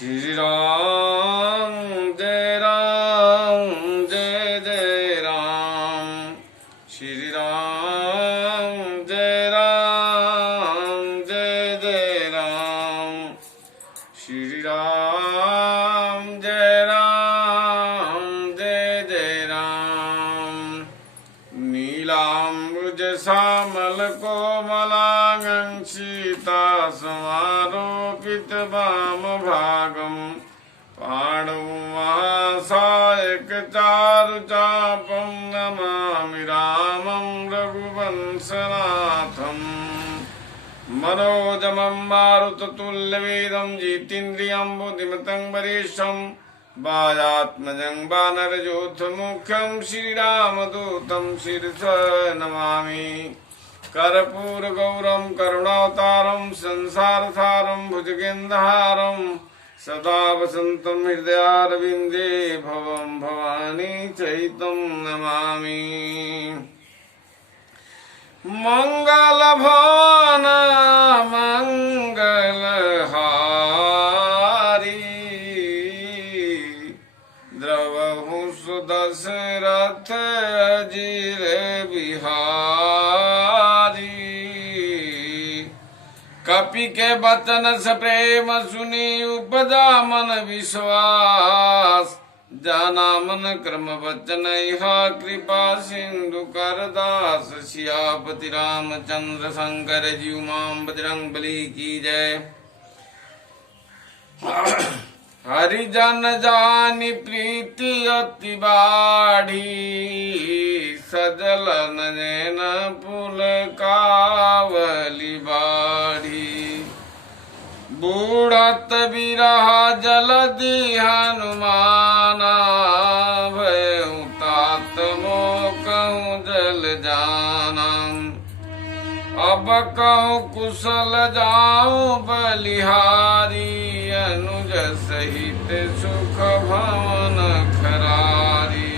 श्री राम जय राम जय जय राम। श्री राम जय राम जय जय राम। श्री राम जय राम जय जय राम। नीलाम्बुज श्यामल कोमलांगं सीता समारोपित वाम भागम पाणौ महासायक चारुचापं नमामि रामं रघुवंशनाथम्। मनोजमं मारुततुल्यवेदं जितेन्द्रियं बुद्धिमतं वरिष्ठं वाजात्मजं वानरयूथमुख्यं श्रीरामदूतं शिरसा नमामि। कर्पूरगौरं करुणावतारं संसारसारं भुजगेन्द्रहारं सदा वसन्तं हृदयारविन्दे भवं भवानी चैतं नमामि। मंगलभवन मंगलहारी द्रवहु सुदशरथ अजिर बिहारी। कपि के बचन से प्रेम सुनी उपजा मन विश्वास। जाना मन क्रम वचन इहा कृपा सिंधु कर दास। सियापति रामचंद्र शंकर जी उमां बजरंग बली की जय। हरिजन जानि प्रीति अति बाढ़ी सजल नयन पुल कावली बाढ़ी। बूढ़त बिरहा जलधि हनुमाना भयउ तात मोकहु जल जाना। अब कहूँ कुशल जाऊं बलिहारी अनुज सहित सुख भवन खरारी।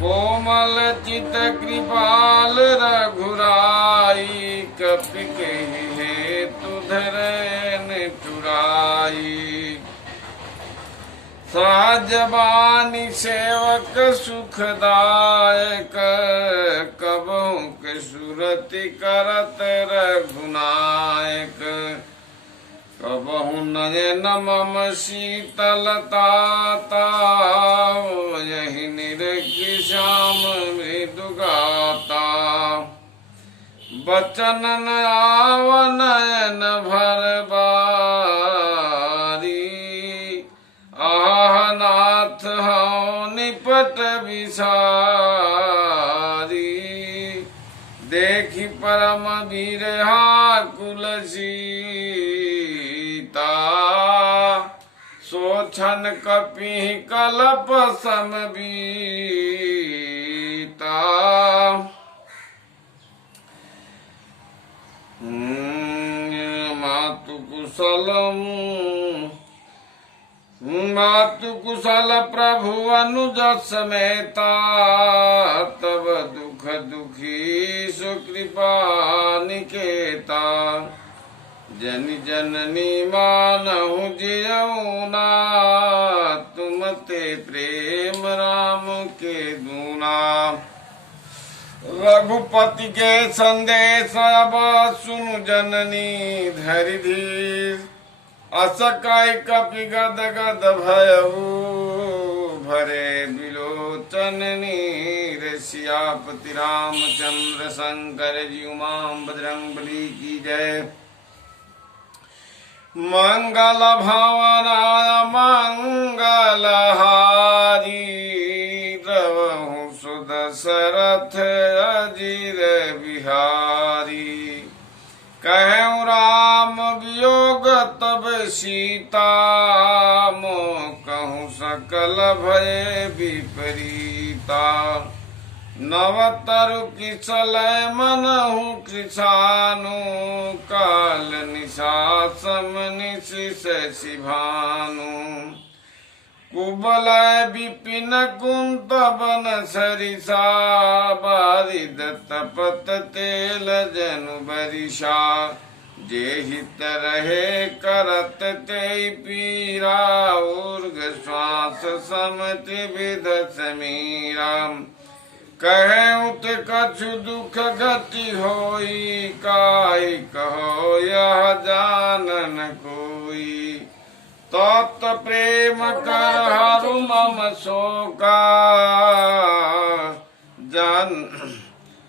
कोमल चित कृपाल रघुराई कपि कहि हेतु धरन चुराई। सहज बानी सेवक सुखदायक कबहु के सुरति करत रघुनायक। कबहु नयन मम शीतलता यही निरखि श्याम मृदुगाता। बचन न आव नयन भर बारी। आह नाथ हौ निपट विसारी। देखि परम बिरहा कुल सीता। सोछन कपि कलप सम बीता। मातु कुशल प्रभु अनुज समेता। तब दुख दुखी सुकृपा निकेता। जनि जननी मानहु जियऊ ना तुम ते प्रेम राम के दूना। रघुपति के संदेश अब सुनु जननी धरि धीर। असकाय कपि गद गद भयऊ भरे बिलोचन नीर। सियापति रामचंद्र शंकर जी उमां बजरंग बली की जय। मंगल भवनाय मंगलहारी द्रवहु सुदशरथ अजिर बिहारी। कहु राम वियोग तब सीता मोकहु सकल भय विपरीता। नवतरु किसलय मनहु कृशानु काल निशासम निशिष शिभानु। कुबलय विपिन कुंत बन सरिसा बारिद तपत तेल जनु बरिषा। जे हित रहे करत ते पीरा, ऊर्ग श्वास सम त्रिविध समीरा। कहे उत कछु दुख गति होई, काई कहो यह जानन कोई। तत् प्रेम कर हरु मम शोका, जन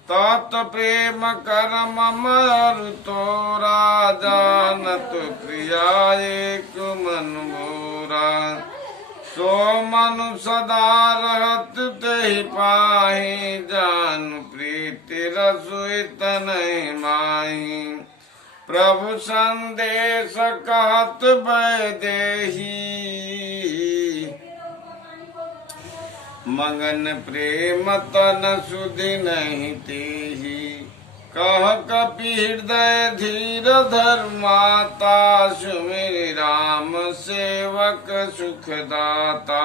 तत् प्रेम कर मम हरु तोरा, जानत प्रिया एक मन मोरा। सो मनु सदा रहत तेहि पाहि, जानु प्रीति रसु तनहि माहि। प्रभु संदेश कहत वैदेही, मगन प्रेम तन सुधि नहीं तेहि। कह कपि हृदय धीर धर माता, सुमिरि राम सेवक सुखदाता।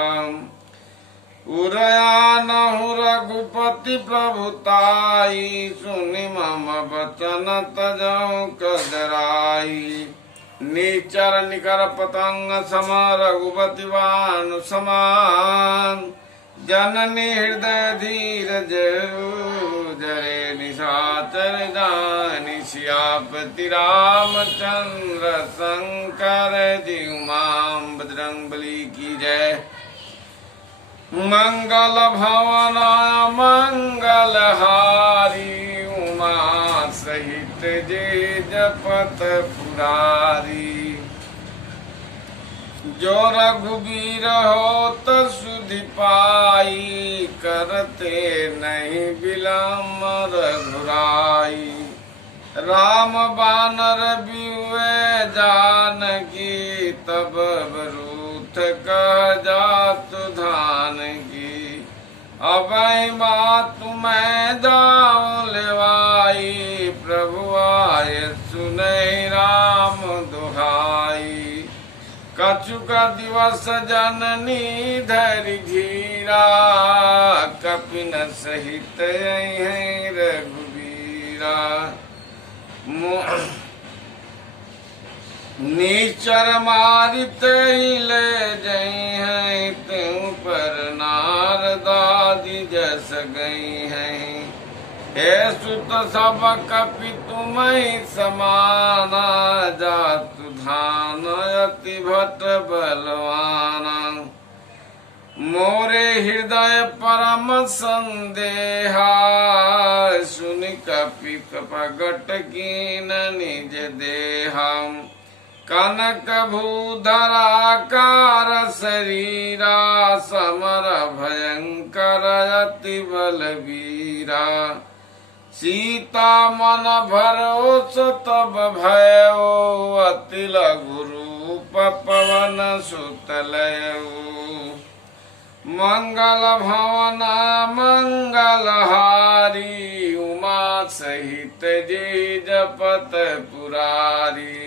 उरया नहु रघुपति प्रभुताई, सुनि मम बचन तजहु कदराई। नीचर निकर पतंग सम रघुपति बानु समान, जननी हृदय धीरज जरे निशाचर जानि। सियापति रामचंद्र शंकर जी उमां बजरंग बली की जय। मंगल भवन मंगल हारी, उमा सहित जे जपत पुरारी। जो रघुबीर होत सुधि पाई, करते नहीं बिलम रघुराई। राम बानर बिहुए जानकी, तब बरूथ कह जातु धान की। अबै बात मैं जाऊं लेवाई, प्रभु आय सुनै राम दुहाई। कछुक दिवस जननी धरि धीरा, कपिन सहित अइहै रघुबीरा। नीचर मारित ले जइहै, त्यों पर नारदादि जस गई हैं। हे सुत सब कपि तुम्हि समाना, जातु धान अति भट बलवाना। मोरे हृदय परम संदेहा, सुनि कपि प्रगट कीन निज देहा। कनक भूधराकार शरीरा, समर भयंकर अति बलवीरा। सीता मन भरोस तब भयो, अति लघु रूप पवन सुत लयो। मंगल भवन मंगल हारी, उमा सहित जे जपत पुरारी।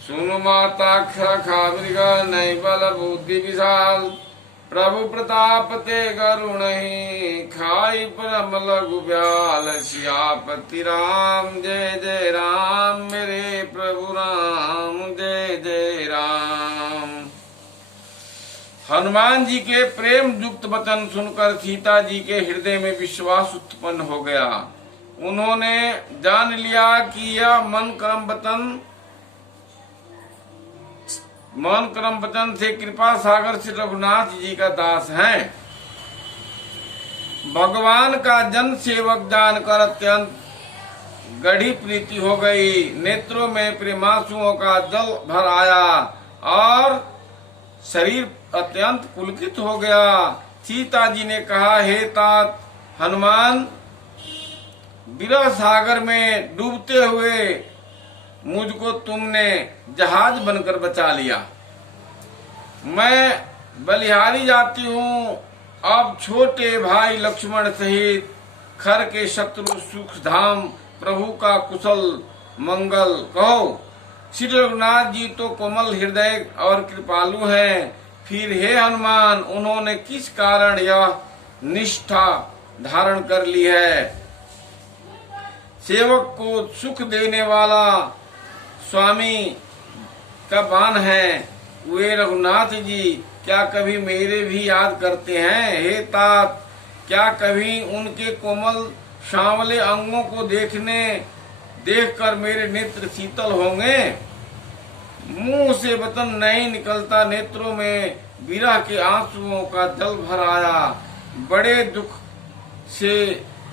सुनु माता खा मृग नहीं बल बुद्धि विशाल, प्रभु प्रताप ते करुणहि। खाई परम लघु ब्याल, सियापति राम जय जय राम। मेरे प्रभु राम जय जय राम। हनुमान जी के प्रेम युक्त वचन सुनकर सीता जी के हृदय में विश्वास उत्पन्न हो गया। उन्होंने जान लिया कि यह मन कर्म वचन से कृपा सागर श्री रघुनाथ जी का दास है। भगवान का जन सेवक जानकर अत्यंत गढ़ी प्रीति हो गई। नेत्रों में प्रेमांसुओं का जल भर आया और शरीर अत्यंत पुलकित हो गया। सीता जी ने कहा, हे तात हनुमान, विरह सागर में डूबते हुए मुझको तुमने जहाज बनकर बचा लिया। मैं बलिहारी जाती हूँ। अब छोटे भाई लक्ष्मण सहित खर के शत्रु सुख धाम प्रभु का कुशल मंगल कहो। श्री रघुनाथ जी तो कोमल हृदय और कृपालु हैं, फिर हे हनुमान उन्होंने किस कारण यह निष्ठा धारण कर ली है। सेवक को सुख देने वाला स्वामी का बाण है, वे रघुनाथ जी क्या कभी मेरे भी याद करते हैं? हे तात, क्या कभी उनके कोमल सांवले अंगों को देखकर मेरे नेत्र शीतल होंगे? मुंह से वचन नहीं निकलता, नेत्रों में विरह के आंसुओं का जल भर आया। बड़े दुख से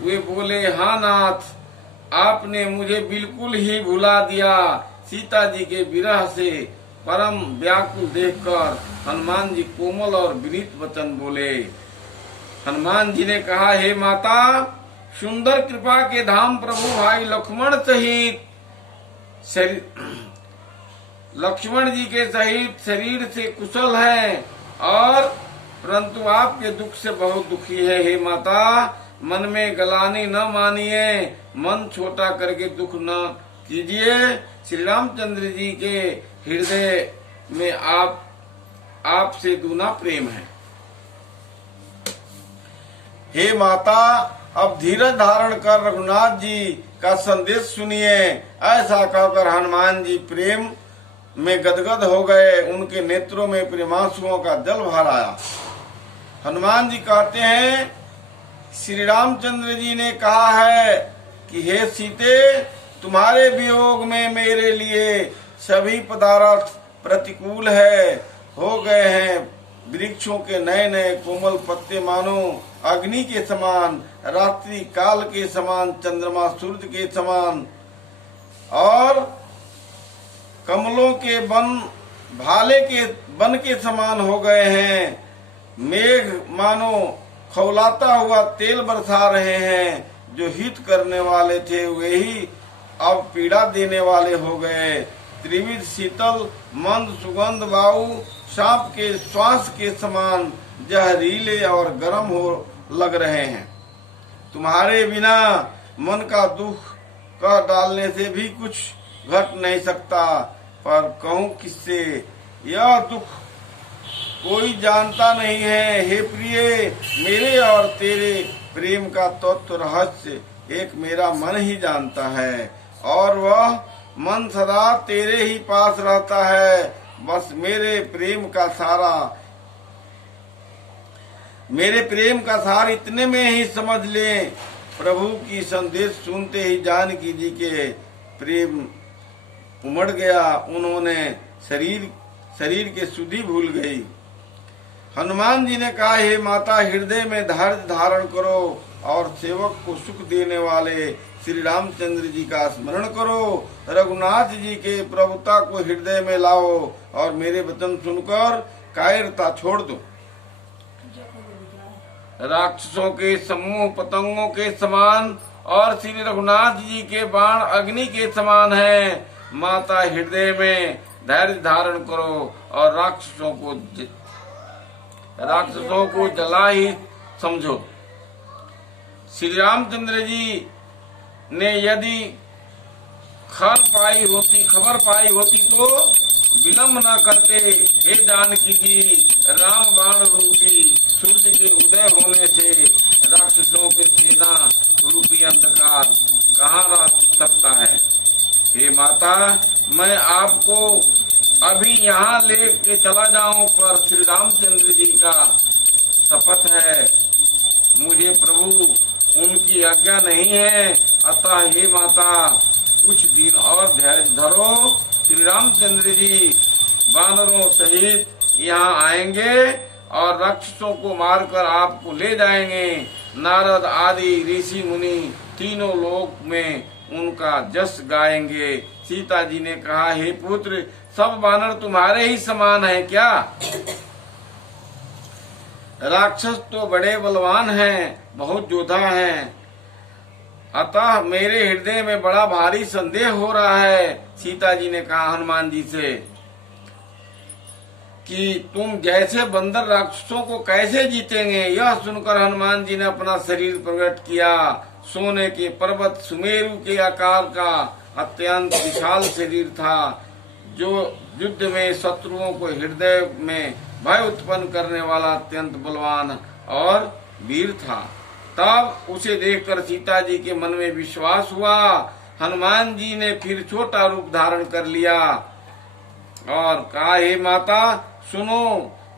वे बोले, हाँ नाथ, आपने मुझे बिल्कुल ही भुला दिया। सीता जी के विरह से परम व्याकुल देखकर हनुमान जी कोमल और विनीत वचन बोले। हनुमान जी ने कहा, हे माता, सुंदर कृपा के धाम प्रभु भाई लक्ष्मण जी के सहित शरीर से कुशल है, और परंतु आपके दुख से बहुत दुखी है। हे माता, मन में गलानी न मानिए, मन छोटा करके दुख न कीजिए। श्री रामचंद्र जी के हृदय में आपसे दूना प्रेम है। हे माता, अब धीरज धारण कर रघुनाथ जी का संदेश सुनिए। ऐसा कहकर हनुमान जी प्रेम में गदगद हो गए, उनके नेत्रों में प्रेमांसुओं का जल भर आया। हनुमान जी कहते हैं, श्री रामचंद्र जी ने कहा है कि हे सीते, तुम्हारे वियोग में मेरे लिए सभी पदार्थ प्रतिकूल हो गए हैं। वृक्षों के नए नए कोमल पत्ते मानो अग्नि के समान, रात्रि काल के समान, चंद्रमा सूर्य के समान, और कमलों के भाले के वन के समान हो गए हैं। मेघ मानो खौलाता हुआ तेल बरसा रहे हैं। जो हित करने वाले थे वे ही अब पीड़ा देने वाले हो गए। त्रिविध शीतल मंद सुगंध वायु सांप के श्वास के समान जहरीले और गर्म हो लग रहे हैं। तुम्हारे बिना मन का दुख कह डालने से भी कुछ घट नहीं सकता, पर कहूँ किससे? यह दुख कोई जानता नहीं है। हे प्रिय, मेरे और तेरे प्रेम का तत्व रहस्य एक मेरा मन ही जानता है, और वह मन सदा तेरे ही पास रहता है। बस मेरे प्रेम का सार इतने में ही समझ ले। प्रभु की संदेश सुनते ही जानकी जी के प्रेम उमड़ गया। उन्होंने शरीर के सुधि भूल गई। हनुमान जी ने कहा, हे माता, हृदय में धैर्य धारण करो और सेवक को सुख देने वाले श्री रामचंद्र जी का स्मरण करो। रघुनाथ जी के प्रभुता को हृदय में लाओ और मेरे वचन सुनकर कायरता छोड़ दो। राक्षसों के समूह पतंगों के समान और श्री रघुनाथ जी के बाण अग्नि के समान है। माता, हृदय में धैर्य धारण करो और राक्षसों को जला ही समझो। श्री रामचंद्र जी ने यदि खबर पाई होती तो विलंब न करते। हे जानकी जी, राम बाण रूपी सूर्य के उदय होने से राक्षसों के सेना रूपी अंधकार कहाँ रह सकता है। हे माता, मैं आपको अभी यहाँ ले के चला जाऊं, पर श्री रामचंद्र जी का शपथ है, मुझे प्रभु उनकी आज्ञा नहीं है। अतः हे माता, कुछ दिन और धैर्य धरो। श्री रामचंद्र जी वानरों सहित यहाँ आएंगे और राक्षसों को मारकर आपको ले जाएंगे। नारद आदि ऋषि मुनि तीनों लोक में उनका जस गाएंगे। सीता जी ने कहा, हे पुत्र, सब वानर तुम्हारे ही समान है क्या? राक्षस तो बड़े बलवान हैं, बहुत योद्धा हैं। अतः मेरे हृदय में बड़ा भारी संदेह हो रहा है। सीता जी ने कहा हनुमान जी से कि तुम जैसे बंदर राक्षसों को कैसे जीतेंगे? यह सुनकर हनुमान जी ने अपना शरीर प्रकट किया। सोने के पर्वत सुमेरु के आकार का अत्यंत विशाल शरीर था, जो युद्ध में शत्रुओं को हृदय में भय उत्पन्न करने वाला अत्यंत बलवान और वीर था। तब उसे देखकर सीता जी के मन में विश्वास हुआ। हनुमान जी ने फिर छोटा रूप धारण कर लिया और कहा, हे माता सुनो,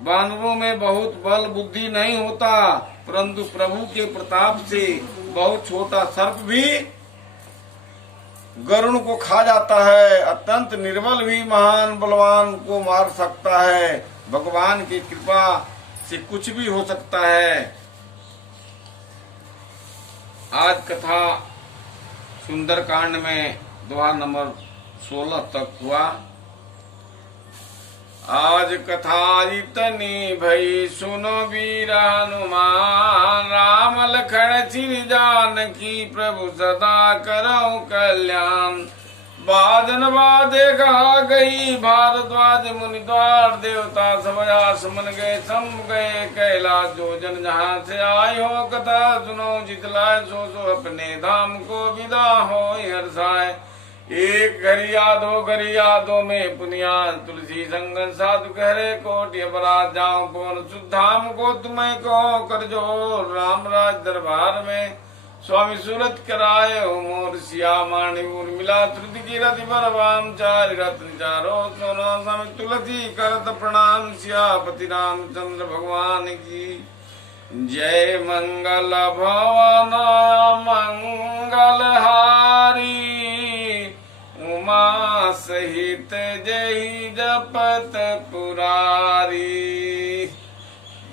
बानरों में बहुत बल बुद्धि नहीं होता, परंतु प्रभु के प्रताप से बहुत छोटा सर्प भी गरुण को खा जाता है। अत्यंत निर्बल भी महान बलवान को मार सकता है। भगवान की कृपा से कुछ भी हो सकता है। आज कथा सुंदरकांड में दोहा नंबर 16 तक हुआ। आज कथा इतनी भई सुनो वीर हनुमान, राम लखन सिर जानकी प्रभु सदा करौ कल्याण। बाजन बाधे गा गई भारद्वाज मुनि द्वार, देवता सब आसमन गए सम गए कैलाश। जो जन जहाँ से आए हो कथा सुनो, जितलाय सो सो अपने धाम को विदा हो हर्षाय। एक घरिया दो में पुनिया, तुलसी संगन साधु कहरे कोटि अपराध। जाऊं पवन सुधाम को तुम्हें कहो कर जो, राम राज दरबार में स्वामी सूरत कराए हो मोर। सिया माणी मिला श्रुति की रति बरवाम, चार रत्न चारो सोना स्वामी तुलसी करत प्रणाम। सियापति रामचंद्र भगवान की जय। मंगल भवन मंगल हारी, उमा सहित जय जपत पुरारी।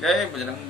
जय बजरंग।